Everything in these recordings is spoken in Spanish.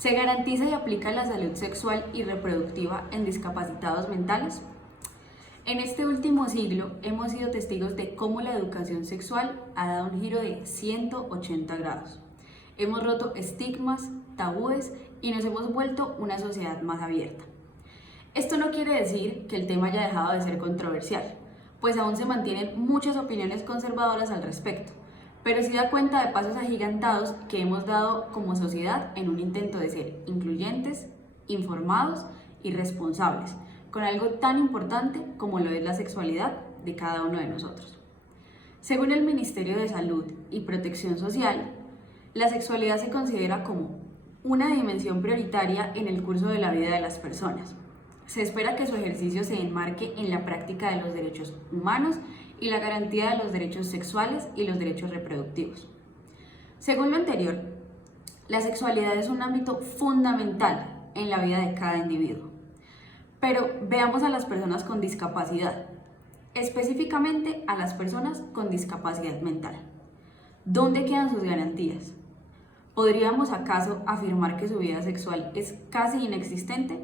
¿Se garantiza y aplica la salud sexual y reproductiva en discapacitados mentales? En este último siglo hemos sido testigos de cómo la educación sexual ha dado un giro de 180 grados. Hemos roto estigmas, tabúes y nos hemos vuelto una sociedad más abierta. Esto no quiere decir que el tema haya dejado de ser controversial, pues aún se mantienen muchas opiniones conservadoras al respecto, pero sí da cuenta de pasos agigantados que hemos dado como sociedad en un intento de ser incluyentes, informados y responsables, con algo tan importante como lo es la sexualidad de cada uno de nosotros. Según el Ministerio de Salud y Protección Social, la sexualidad se considera como una dimensión prioritaria en el curso de la vida de las personas. Se espera que su ejercicio se enmarque en la práctica de los derechos humanos y la garantía de los derechos sexuales y los derechos reproductivos. Según lo anterior, la sexualidad es un ámbito fundamental en la vida de cada individuo. Pero veamos a las personas con discapacidad, específicamente a las personas con discapacidad mental. ¿Dónde quedan sus garantías? ¿Podríamos acaso afirmar que su vida sexual es casi inexistente?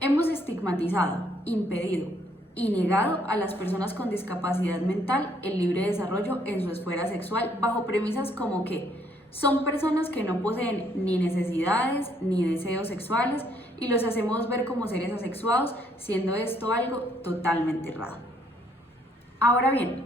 Hemos estigmatizado, impedido y negado a las personas con discapacidad mental el libre desarrollo en su esfera sexual bajo premisas como que son personas que no poseen ni necesidades ni deseos sexuales y los hacemos ver como seres asexuados, siendo esto algo totalmente errado. Ahora bien,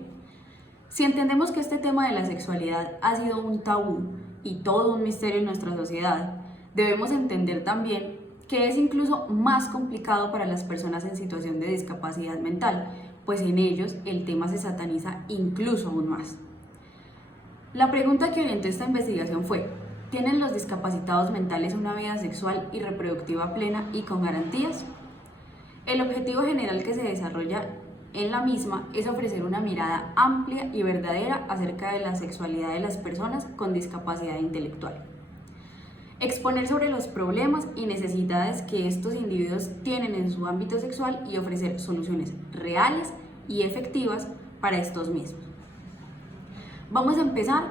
si entendemos que este tema de la sexualidad ha sido un tabú y todo un misterio en nuestra sociedad, debemos entender también que es incluso más complicado para las personas en situación de discapacidad mental, pues en ellos el tema se sataniza incluso aún más. La pregunta que orientó esta investigación fue: ¿tienen los discapacitados mentales una vida sexual y reproductiva plena y con garantías? El objetivo general que se desarrolla en la misma es ofrecer una mirada amplia y verdadera acerca de la sexualidad de las personas con discapacidad intelectual. Exponer sobre los problemas y necesidades que estos individuos tienen en su ámbito sexual y ofrecer soluciones reales y efectivas para estos mismos. Vamos a empezar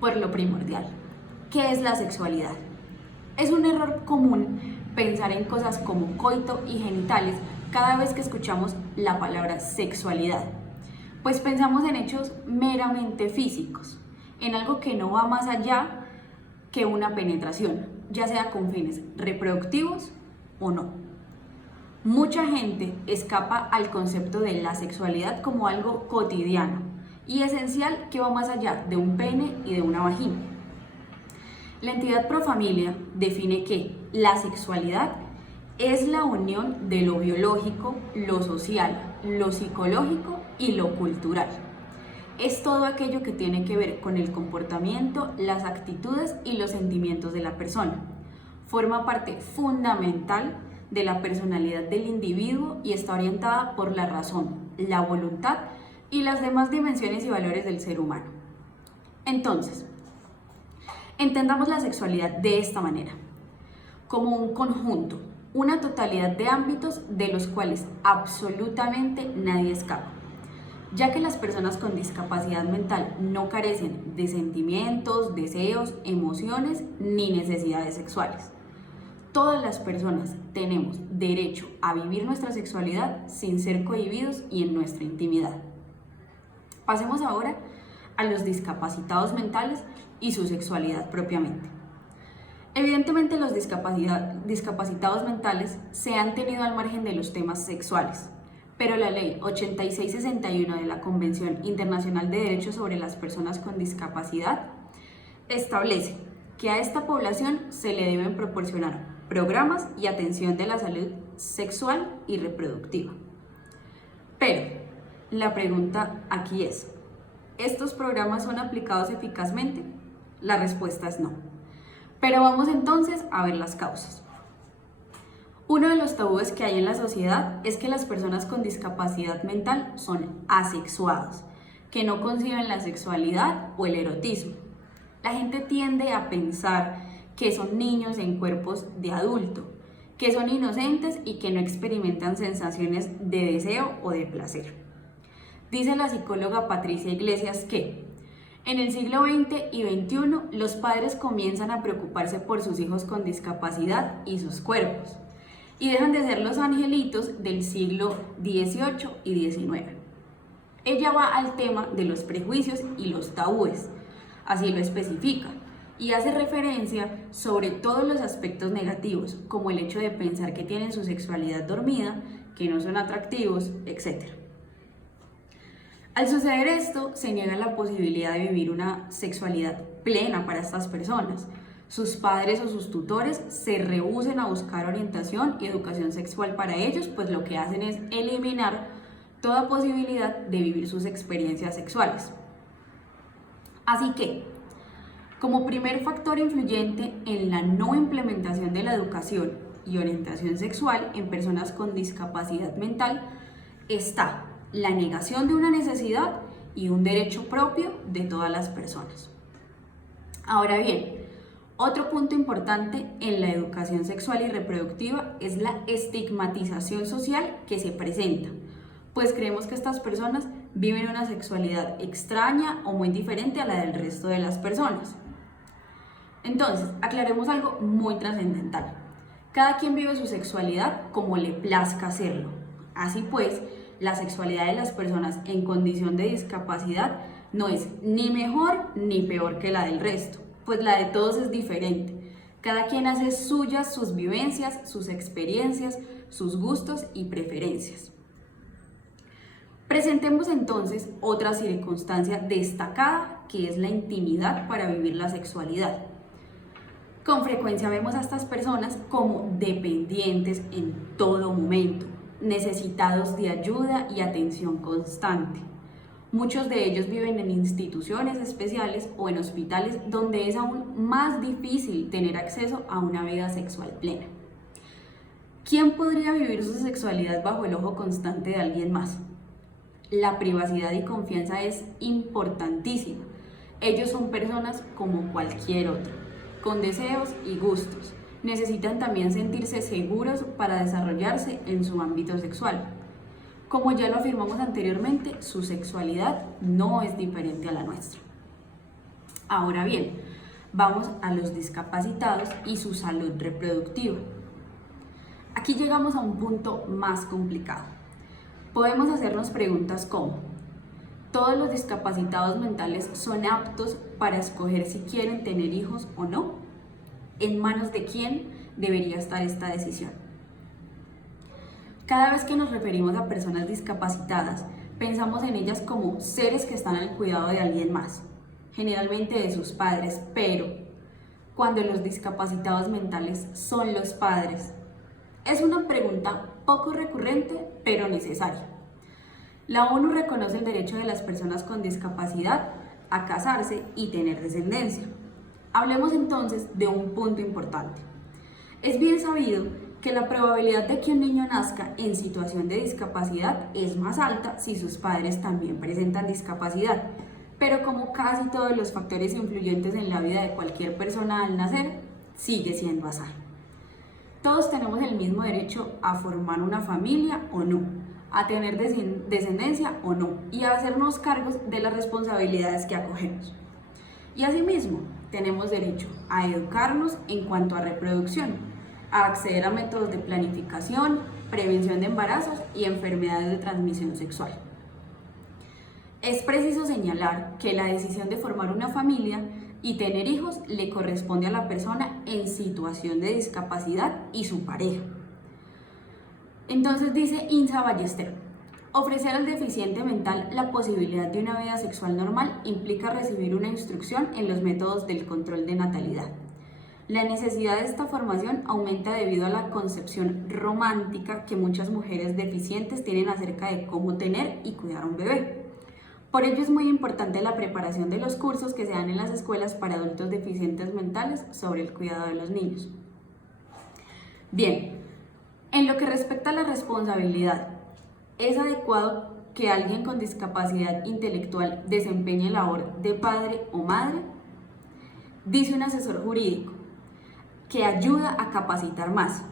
por lo primordial. ¿Qué es la sexualidad? Es un error común pensar en cosas como coito y genitales cada vez que escuchamos la palabra sexualidad, pues pensamos en hechos meramente físicos, en algo que no va más allá que una penetración, ya sea con fines reproductivos o no. Mucha gente escapa al concepto de la sexualidad como algo cotidiano y esencial que va más allá de un pene y de una vagina. La entidad Profamilia define que la sexualidad es la unión de lo biológico, lo social, lo psicológico y lo cultural. Es todo aquello que tiene que ver con el comportamiento, las actitudes y los sentimientos de la persona. Forma parte fundamental de la personalidad del individuo y está orientada por la razón, la voluntad y las demás dimensiones y valores del ser humano. Entonces, entendamos la sexualidad de esta manera, como un conjunto, una totalidad de ámbitos de los cuales absolutamente nadie escapa, ya que las personas con discapacidad mental no carecen de sentimientos, deseos, emociones ni necesidades sexuales. Todas las personas tenemos derecho a vivir nuestra sexualidad sin ser cohibidos y en nuestra intimidad. Pasemos ahora a los discapacitados mentales y su sexualidad propiamente. Evidentemente los discapacitados mentales se han tenido al margen de los temas sexuales, pero la Ley 8661 de la Convención Internacional de Derechos sobre las Personas con Discapacidad establece que a esta población se le deben proporcionar programas y atención de la salud sexual y reproductiva. Pero la pregunta aquí es: ¿estos programas son aplicados eficazmente? La respuesta es no. Pero vamos entonces a ver las causas. Uno de los tabúes que hay en la sociedad es que las personas con discapacidad mental son asexuados, que no conciben la sexualidad o el erotismo. La gente tiende a pensar que son niños en cuerpos de adulto, que son inocentes y que no experimentan sensaciones de deseo o de placer. Dice la psicóloga Patricia Iglesias que En el siglo XX y XXI, los padres comienzan a preocuparse por sus hijos con discapacidad y sus cuerpos, y dejan de ser los angelitos del siglo XVIII y XIX. Ella va al tema de los prejuicios y los tabúes, así lo especifica, y hace referencia sobre todos los aspectos negativos, como el hecho de pensar que tienen su sexualidad dormida, que no son atractivos, etc. Al suceder esto, se niega la posibilidad de vivir una sexualidad plena para estas personas. Sus padres o sus tutores se rehúsan a buscar orientación y educación sexual para ellos, pues lo que hacen es eliminar toda posibilidad de vivir sus experiencias sexuales. Así que, como primer factor influyente en la no implementación de la educación y orientación sexual en personas con discapacidad mental, está la negación de una necesidad y un derecho propio de todas las personas. Ahora bien, otro punto importante en la educación sexual y reproductiva es la estigmatización social que se presenta, pues creemos que estas personas viven una sexualidad extraña o muy diferente a la del resto de las personas. Entonces, aclaremos algo muy trascendental. Cada quien vive su sexualidad como le plazca hacerlo. Así pues, la sexualidad de las personas en condición de discapacidad no es ni mejor ni peor que la del resto, pues la de todos es diferente. Cada quien hace suyas sus vivencias, sus experiencias, sus gustos y preferencias. Presentemos entonces otra circunstancia destacada, que es la intimidad para vivir la sexualidad. Con frecuencia vemos a estas personas como dependientes en todo momento, necesitados de ayuda y atención constante. Muchos de ellos viven en instituciones especiales o en hospitales donde es aún más difícil tener acceso a una vida sexual plena. ¿Quién podría vivir su sexualidad bajo el ojo constante de alguien más? La privacidad y confianza es importantísima. Ellos son personas como cualquier otro, con deseos y gustos. Necesitan también sentirse seguros para desarrollarse en su ámbito sexual. Como ya lo afirmamos anteriormente, su sexualidad no es diferente a la nuestra. Ahora bien, vamos a los discapacitados y su salud reproductiva. Aquí llegamos a un punto más complicado. Podemos hacernos preguntas como: ¿todos los discapacitados mentales son aptos para escoger si quieren tener hijos o no? ¿En manos de quién debería estar esta decisión? Cada vez que nos referimos a personas discapacitadas, pensamos en ellas como seres que están al cuidado de alguien más, generalmente de sus padres, pero cuando los discapacitados mentales son los padres, es una pregunta poco recurrente, pero necesaria. La ONU reconoce el derecho de las personas con discapacidad a casarse y tener descendencia. Hablemos entonces de un punto importante. Es bien sabido que la probabilidad de que un niño nazca en situación de discapacidad es más alta si sus padres también presentan discapacidad, pero como casi todos los factores influyentes en la vida de cualquier persona al nacer, sigue siendo azar. Todos tenemos el mismo derecho a formar una familia o no, a tener descendencia o no, y a hacernos cargos de las responsabilidades que acogemos. Y asimismo, tenemos derecho a educarnos en cuanto a reproducción, a acceder a métodos de planificación, prevención de embarazos y enfermedades de transmisión sexual. Es preciso señalar que la decisión de formar una familia y tener hijos le corresponde a la persona en situación de discapacidad y su pareja. Entonces dice Insa Ballester: ofrecer al deficiente mental la posibilidad de una vida sexual normal implica recibir una instrucción en los métodos del control de natalidad. La necesidad de esta formación aumenta debido a la concepción romántica que muchas mujeres deficientes tienen acerca de cómo tener y cuidar a un bebé. Por ello es muy importante la preparación de los cursos que se dan en las escuelas para adultos deficientes mentales sobre el cuidado de los niños. Bien, en lo que respecta a la responsabilidad, ¿es adecuado que alguien con discapacidad intelectual desempeñe labor de padre o madre? Dice un asesor jurídico que ayuda a capacitar más,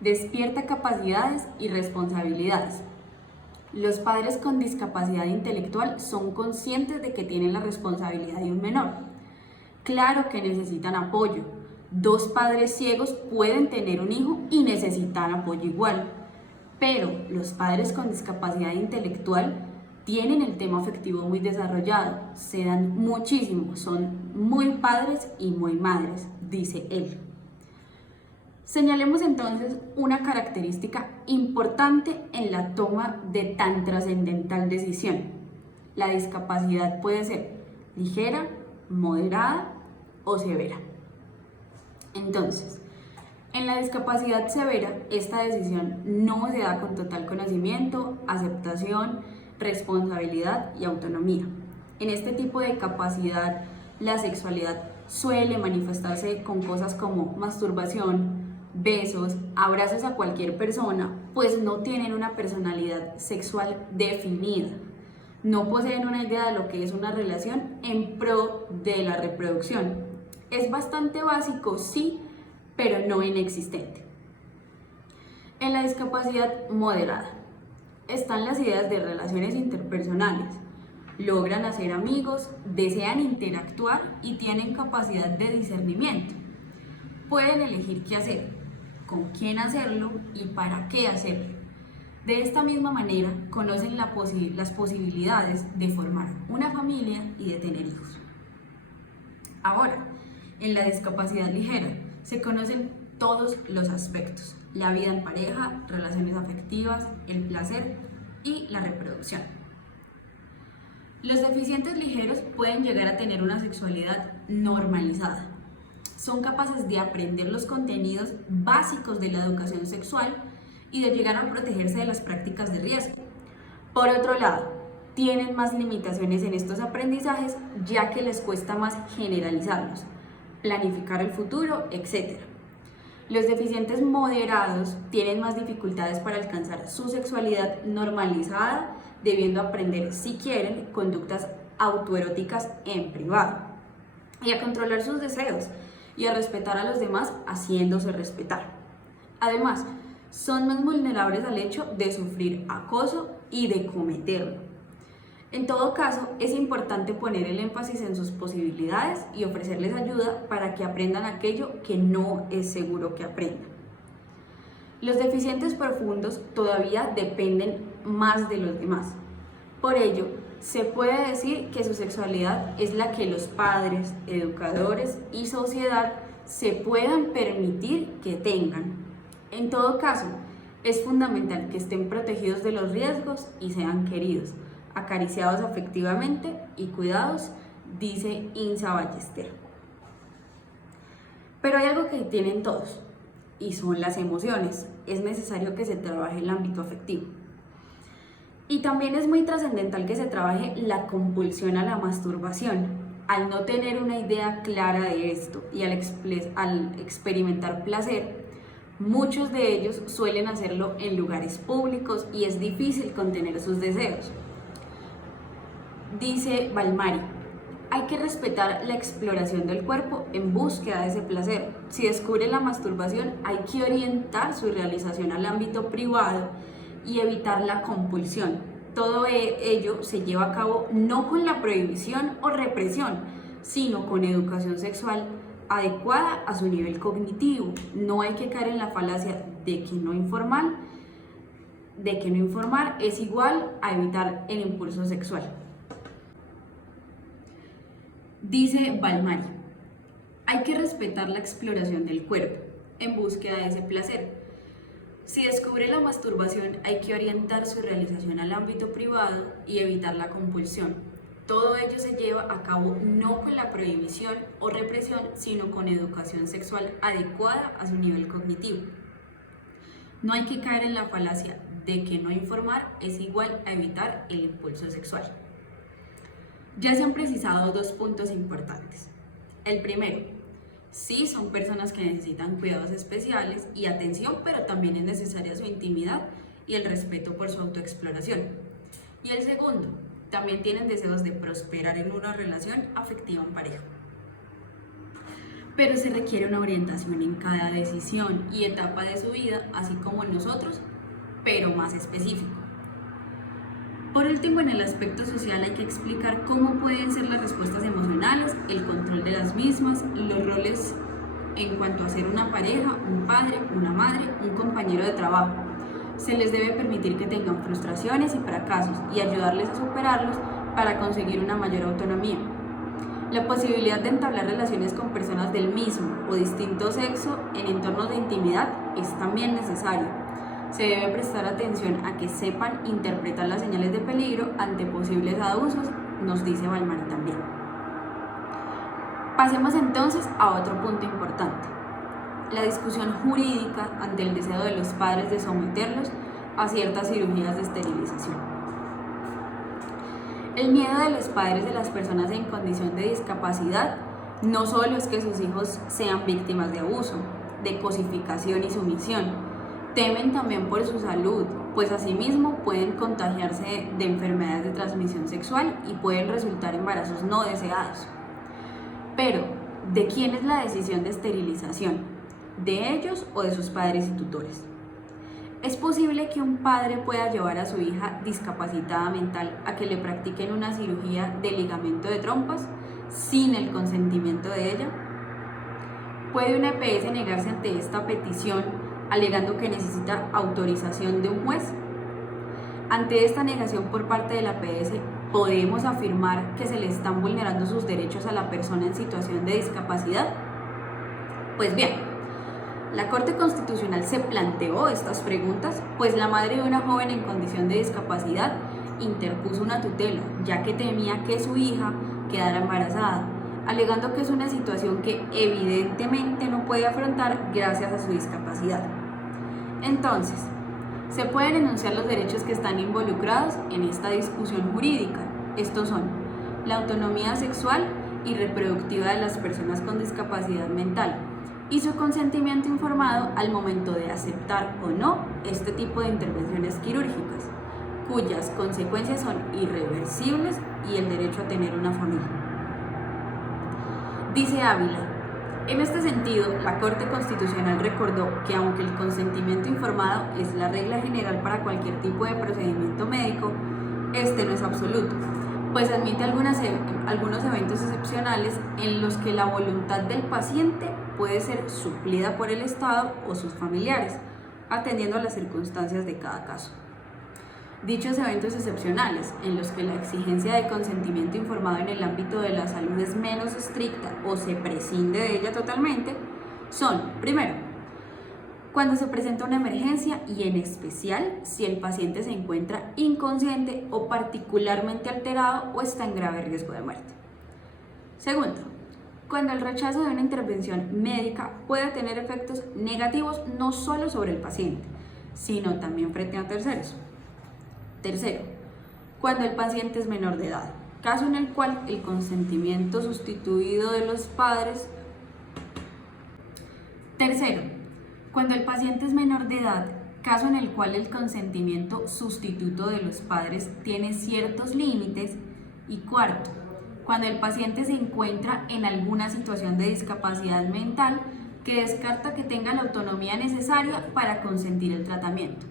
despierta capacidades y responsabilidades, Los padres con discapacidad intelectual son conscientes de que tienen la responsabilidad de un menor. Claro que necesitan apoyo. Dos padres ciegos pueden tener un hijo y necesitan apoyo igual. Pero los padres con discapacidad intelectual tienen el tema afectivo muy desarrollado, se dan muchísimo, son muy padres y muy madres, dice él. Señalemos entonces una característica importante en la toma de tan trascendental decisión. La discapacidad puede ser ligera, moderada o severa. Entonces, en la discapacidad severa, esta decisión no se da con total conocimiento, aceptación, responsabilidad y autonomía. En este tipo de capacidad, la sexualidad suele manifestarse con cosas como masturbación, besos, abrazos a cualquier persona, pues no tienen una personalidad sexual definida. No poseen una idea de lo que es una relación en pro de la reproducción. Es bastante básico, sí, pero no inexistente. En la discapacidad moderada están las ideas de relaciones interpersonales. Logran hacer amigos, desean interactuar y tienen capacidad de discernimiento. Pueden elegir qué hacer, con quién hacerlo y para qué hacerlo. De esta misma manera, conocen las posibilidades de formar una familia y de tener hijos. Ahora, en la discapacidad ligera, se conocen todos los aspectos: la vida en pareja, relaciones afectivas, el placer y la reproducción. Los deficientes ligeros pueden llegar a tener una sexualidad normalizada. Son capaces de aprender los contenidos básicos de la educación sexual y de llegar a protegerse de las prácticas de riesgo. Por otro lado, tienen más limitaciones en estos aprendizajes, ya que les cuesta más generalizarlos, planificar el futuro, etc. Los deficientes moderados tienen más dificultades para alcanzar su sexualidad normalizada, debiendo aprender, si quieren, conductas autoeróticas en privado, y a controlar sus deseos, y a respetar a los demás haciéndose respetar. Además, son más vulnerables al hecho de sufrir acoso y de cometerlo. En todo caso, es importante poner el énfasis en sus posibilidades y ofrecerles ayuda para que aprendan aquello que no es seguro que aprendan. Los deficientes profundos todavía dependen más de los demás. Por ello, se puede decir que su sexualidad es la que los padres, educadores y sociedad se puedan permitir que tengan. En todo caso, es fundamental que estén protegidos de los riesgos y sean queridos, acariciados afectivamente y cuidados, dice Insa Ballester. Pero hay algo que tienen todos, y son las emociones. Es necesario que se trabaje el ámbito afectivo. Y también es muy trascendental que se trabaje la compulsión a la masturbación. Al no tener una idea clara de esto y al experimentar placer, muchos de ellos suelen hacerlo en lugares públicos y es difícil contener sus deseos. Dice Balmari: hay que respetar la exploración del cuerpo en búsqueda de ese placer. Si descubre la masturbación, hay que orientar su realización al ámbito privado y evitar la compulsión. Todo ello se lleva a cabo no con la prohibición o represión, sino con educación sexual adecuada a su nivel cognitivo. No hay que caer en la falacia de que no informar es igual a evitar el impulso sexual. Dice Balmari: hay que respetar la exploración del cuerpo en búsqueda de ese placer. Si descubre la masturbación, hay que orientar su realización al ámbito privado y evitar la compulsión. Todo ello se lleva a cabo no con la prohibición o represión, sino con educación sexual adecuada a su nivel cognitivo. No hay que caer en la falacia de que no informar es igual a evitar el impulso sexual. Ya se han precisado dos puntos importantes. El primero: sí, son personas que necesitan cuidados especiales y atención, pero también es necesaria su intimidad y el respeto por su autoexploración. Y el segundo: también tienen deseos de prosperar en una relación afectiva en pareja. Pero se requiere una orientación en cada decisión y etapa de su vida, así como en nosotros, pero más específico. Por último, en el aspecto social hay que explicar cómo pueden ser las respuestas emocionales, el control de las mismas, los roles en cuanto a ser una pareja, un padre, una madre, un compañero de trabajo. Se les debe permitir que tengan frustraciones y fracasos y ayudarles a superarlos para conseguir una mayor autonomía. La posibilidad de entablar relaciones con personas del mismo o distinto sexo en entornos de intimidad es también necesario. Se debe prestar atención a que sepan interpretar las señales de peligro ante posibles abusos, nos dice Balmary también. Pasemos entonces a otro punto importante, la discusión jurídica ante el deseo de los padres de someterlos a ciertas cirugías de esterilización. El miedo de los padres de las personas en condición de discapacidad no solo es que sus hijos sean víctimas de abuso, de cosificación y sumisión, temen también por su salud, pues asimismo pueden contagiarse de enfermedades de transmisión sexual y pueden resultar embarazos no deseados. Pero, ¿de quién es la decisión de esterilización? ¿De ellos o de sus padres y tutores? ¿Es posible que un padre pueda llevar a su hija discapacitada mental a que le practiquen una cirugía de ligamento de trompas sin el consentimiento de ella? ¿Puede una EPS negarse ante esta petición alegando que necesita autorización de un juez? Ante esta negación por parte de la EPS, ¿podemos afirmar que se le están vulnerando sus derechos a la persona en situación de discapacidad? Pues bien, la Corte Constitucional se planteó estas preguntas, pues la madre de una joven en condición de discapacidad interpuso una tutela, ya que temía que su hija quedara embarazada, alegando que es una situación que evidentemente no puede afrontar gracias a su discapacidad. Entonces, se pueden enunciar los derechos que están involucrados en esta discusión jurídica. Estos son la autonomía sexual y reproductiva de las personas con discapacidad mental y su consentimiento informado al momento de aceptar o no este tipo de intervenciones quirúrgicas, cuyas consecuencias son irreversibles, y el derecho a tener una familia. Dice Ávila: en este sentido, la Corte Constitucional recordó que aunque el consentimiento informado es la regla general para cualquier tipo de procedimiento médico, este no es absoluto, pues admite algunos eventos excepcionales en los que la voluntad del paciente puede ser suplida por el Estado o sus familiares, atendiendo a las circunstancias de cada caso. Dichos eventos excepcionales, en los que la exigencia de consentimiento informado en el ámbito de la salud es menos estricta o se prescinde de ella totalmente, son, primero, cuando se presenta una emergencia y en especial si el paciente se encuentra inconsciente o particularmente alterado o está en grave riesgo de muerte. Segundo, cuando el rechazo de una intervención médica puede tener efectos negativos no solo sobre el paciente, sino también frente a terceros. Tercero, cuando el paciente es menor de edad, caso en el cual el consentimiento sustituido de los padres. Tercero, cuando el paciente es menor de edad, caso en el cual el consentimiento sustituto de los padres tiene ciertos límites. Y cuarto, cuando el paciente se encuentra en alguna situación de discapacidad mental que descarta que tenga la autonomía necesaria para consentir el tratamiento.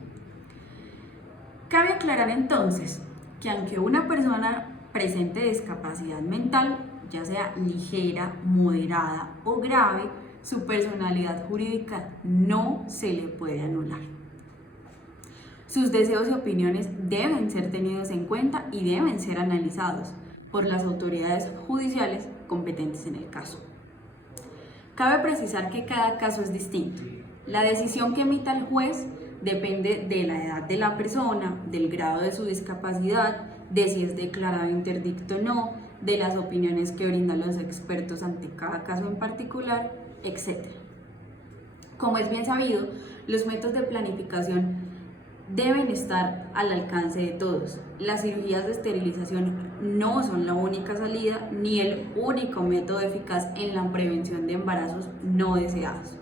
Cabe aclarar entonces que aunque una persona presente discapacidad mental, ya sea ligera, moderada o grave, su personalidad jurídica no se le puede anular. Sus deseos y opiniones deben ser tenidos en cuenta y deben ser analizados por las autoridades judiciales competentes en el caso. Cabe precisar que cada caso es distinto. La decisión que emita el juez depende de la edad de la persona, del grado de su discapacidad, de si es declarado interdicto o no, de las opiniones que brindan los expertos ante cada caso en particular, etc. Como es bien sabido, los métodos de planificación deben estar al alcance de todos. Las cirugías de esterilización no son la única salida ni el único método eficaz en la prevención de embarazos no deseados.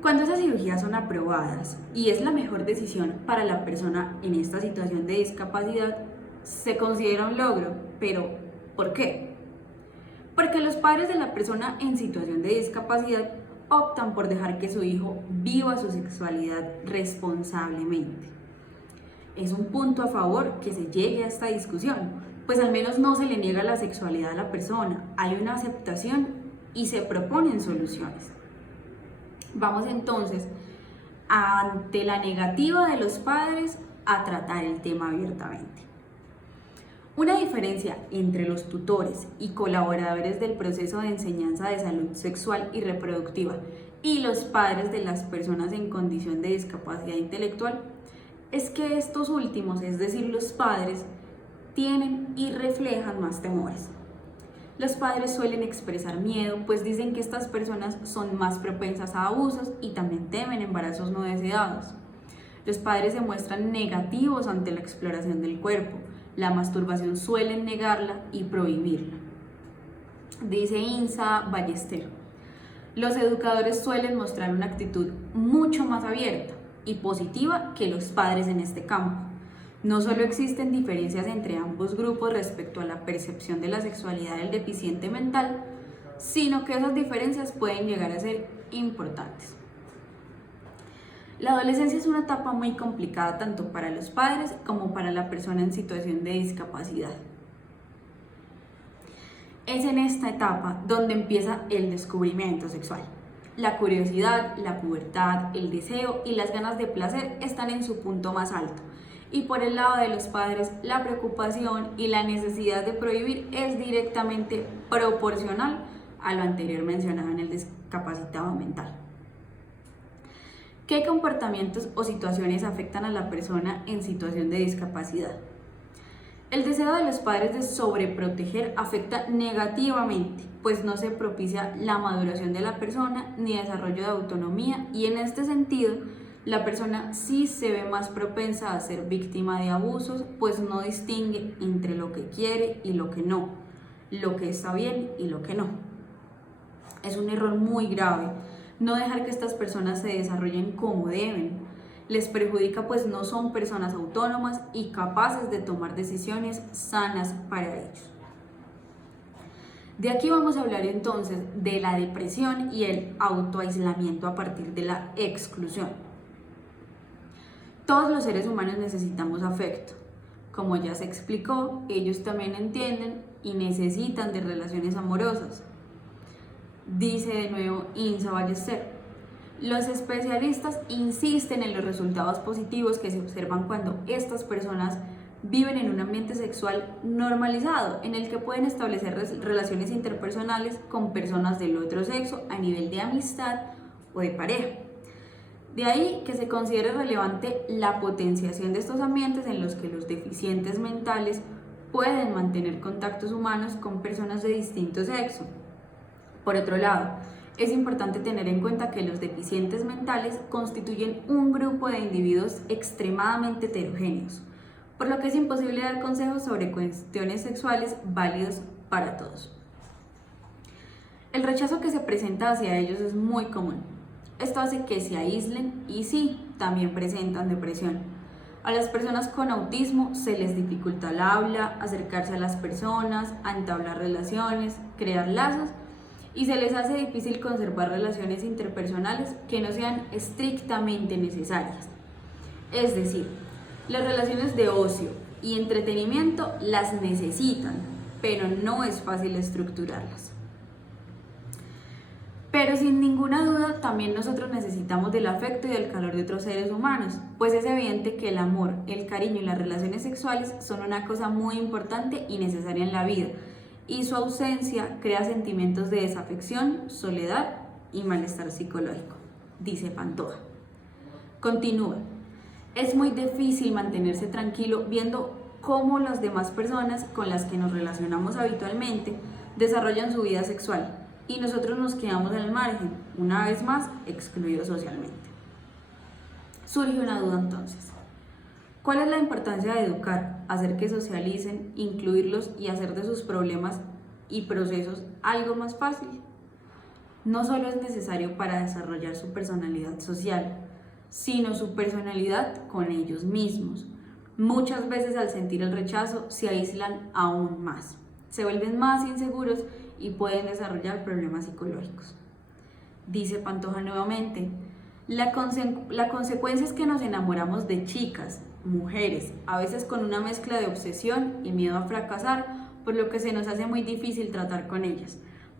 Cuando esas cirugías son aprobadas y es la mejor decisión para la persona en esta situación de discapacidad, se considera un logro. Pero, ¿por qué? Porque los padres de la persona en situación de discapacidad optan por dejar que su hijo viva su sexualidad responsablemente. Es un punto a favor que se llegue a esta discusión, pues al menos no se le niega la sexualidad a la persona, hay una aceptación y se proponen soluciones. Vamos entonces, ante la negativa de los padres, a tratar el tema abiertamente. Una diferencia entre los tutores y colaboradores del proceso de enseñanza de salud sexual y reproductiva y los padres de las personas en condición de discapacidad intelectual es que estos últimos, es decir, los padres, tienen y reflejan más temores. Los padres suelen expresar miedo, pues dicen que estas personas son más propensas a abusos y también temen embarazos no deseados. Los padres se muestran negativos ante la exploración del cuerpo. La masturbación suelen negarla y prohibirla. Dice Insa Ballester, los educadores suelen mostrar una actitud mucho más abierta y positiva que los padres en este campo. No solo existen diferencias entre ambos grupos respecto a la percepción de la sexualidad del deficiente mental, sino que esas diferencias pueden llegar a ser importantes. La adolescencia es una etapa muy complicada tanto para los padres como para la persona en situación de discapacidad. Es en esta etapa donde empieza el descubrimiento sexual. La curiosidad, la pubertad, el deseo y las ganas de placer están en su punto más alto. Y por el lado de los padres, la preocupación y la necesidad de prohibir es directamente proporcional a lo anterior mencionado en el discapacitado mental. ¿Qué comportamientos o situaciones afectan a la persona en situación de discapacidad? El deseo de los padres de sobreproteger afecta negativamente, pues no se propicia la maduración de la persona ni desarrollo de autonomía, y en este sentido, la persona sí se ve más propensa a ser víctima de abusos, pues no distingue entre lo que quiere y lo que no, lo que está bien y lo que no. Es un error muy grave no dejar que estas personas se desarrollen como deben. Les perjudica, pues no son personas autónomas y capaces de tomar decisiones sanas para ellos. De aquí vamos a hablar entonces de la depresión y el autoaislamiento a partir de la exclusión. Todos los seres humanos necesitamos afecto. Como ya se explicó, ellos también entienden y necesitan de relaciones amorosas. Dice de nuevo Insa Ballester, los especialistas insisten en los resultados positivos que se observan cuando estas personas viven en un ambiente sexual normalizado, en el que pueden establecer relaciones interpersonales con personas del otro sexo a nivel de amistad o de pareja. De ahí que se considere relevante la potenciación de estos ambientes en los que los deficientes mentales pueden mantener contactos humanos con personas de distinto sexo. Por otro lado, es importante tener en cuenta que los deficientes mentales constituyen un grupo de individuos extremadamente heterogéneos, por lo que es imposible dar consejos sobre cuestiones sexuales válidos para todos. El rechazo que se presenta hacia ellos es muy común. Esto hace que se aíslen y sí, también presentan depresión. A las personas con autismo se les dificulta el habla, acercarse a las personas, a entablar relaciones, crear lazos, y se les hace difícil conservar relaciones interpersonales que no sean estrictamente necesarias. Es decir, las relaciones de ocio y entretenimiento las necesitan, pero no es fácil estructurarlas. Pero sin ninguna duda, también nosotros necesitamos del afecto y del calor de otros seres humanos, pues es evidente que el amor, el cariño y las relaciones sexuales son una cosa muy importante y necesaria en la vida, y su ausencia crea sentimientos de desafección, soledad y malestar psicológico, dice Pantoja. Continúa, es muy difícil mantenerse tranquilo viendo cómo las demás personas con las que nos relacionamos habitualmente desarrollan su vida sexual y nosotros nos quedamos al margen, una vez más excluidos socialmente. Surge una duda entonces. ¿Cuál es la importancia de educar, hacer que socialicen, incluirlos y hacer de sus problemas y procesos algo más fácil? No solo es necesario para desarrollar su personalidad social, sino su personalidad con ellos mismos. Muchas veces al sentir el rechazo se aíslan aún más, se vuelven más inseguros y pueden desarrollar problemas psicológicos. Dice Pantoja nuevamente, la consecuencia es que nos enamoramos de chicas, mujeres, a veces con una mezcla de obsesión y miedo a fracasar, por lo que se nos hace muy difícil tratar con ellas.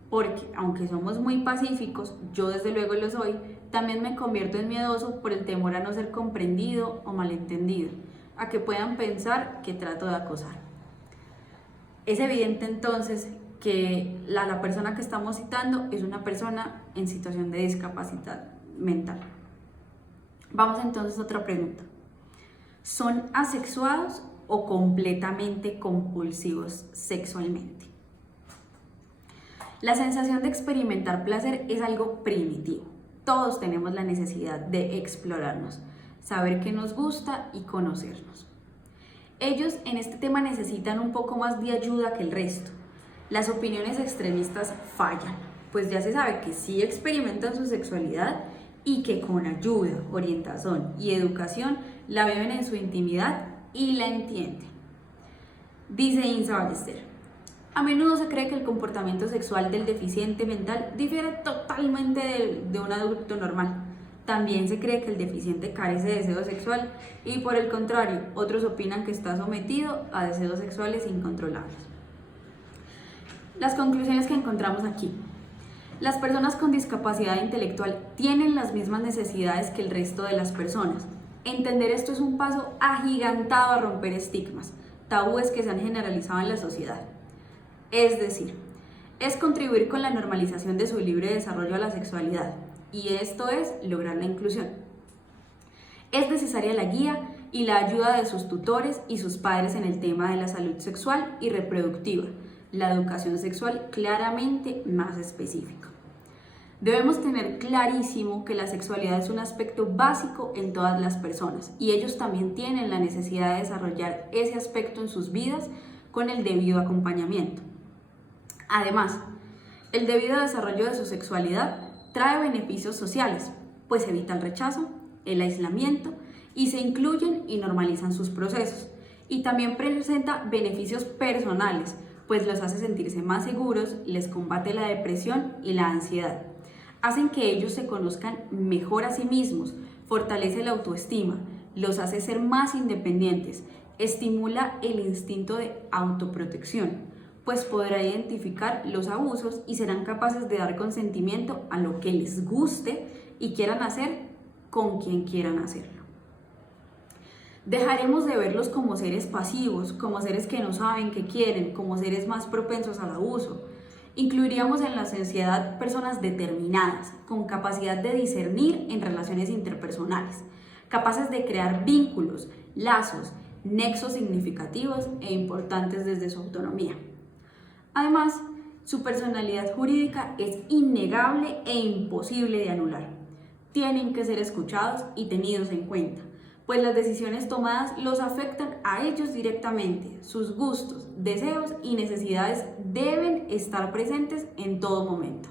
Porque, aunque somos muy pacíficos, yo desde luego lo soy, también me convierto en miedoso por el temor a no ser comprendido o malentendido, a que puedan pensar que trato de acosar. Es evidente entonces que la persona que estamos citando es una persona en situación de discapacidad mental. Vamos entonces a otra pregunta. ¿Son asexuados o completamente compulsivos sexualmente? La sensación de experimentar placer es algo primitivo. Todos tenemos la necesidad de explorarnos, saber qué nos gusta y conocernos. Ellos en este tema necesitan un poco más de ayuda que el resto. Las opiniones extremistas fallan, pues ya se sabe que sí experimentan su sexualidad y que con ayuda, orientación y educación la viven en su intimidad y la entienden. Dice Insa Ballester: a menudo se cree que el comportamiento sexual del deficiente mental difiere totalmente de un adulto normal. También se cree que el deficiente carece de deseo sexual y por el contrario, otros opinan que está sometido a deseos sexuales incontrolables. Las conclusiones que encontramos aquí. Las personas con discapacidad intelectual tienen las mismas necesidades que el resto de las personas. Entender esto es un paso agigantado a romper estigmas, tabúes que se han generalizado en la sociedad. Es decir, es contribuir con la normalización de su libre desarrollo a la sexualidad, y esto es lograr la inclusión. Es necesaria la guía y la ayuda de sus tutores y sus padres en el tema de la salud sexual y reproductiva, la educación sexual claramente más específica. Debemos tener clarísimo que la sexualidad es un aspecto básico en todas las personas y ellos también tienen la necesidad de desarrollar ese aspecto en sus vidas con el debido acompañamiento. Además, el debido desarrollo de su sexualidad trae beneficios sociales, pues evita el rechazo, el aislamiento y se incluyen y normalizan sus procesos. Y también presenta beneficios personales, pues los hace sentirse más seguros, les combate la depresión y la ansiedad. Hacen que ellos se conozcan mejor a sí mismos, fortalece la autoestima, los hace ser más independientes, estimula el instinto de autoprotección, pues podrá identificar los abusos y serán capaces de dar consentimiento a lo que les guste y quieran hacer con quien quieran hacerlo. Dejaremos de verlos como seres pasivos, como seres que no saben qué quieren, como seres más propensos al abuso. Incluiríamos en la sociedad personas determinadas, con capacidad de discernir en relaciones interpersonales, capaces de crear vínculos, lazos, nexos significativos e importantes desde su autonomía. Además, su personalidad jurídica es innegable e imposible de anular. Tienen que ser escuchados y tenidos en cuenta, pues las decisiones tomadas los afectan a ellos directamente. Sus gustos, deseos y necesidades deben estar presentes en todo momento.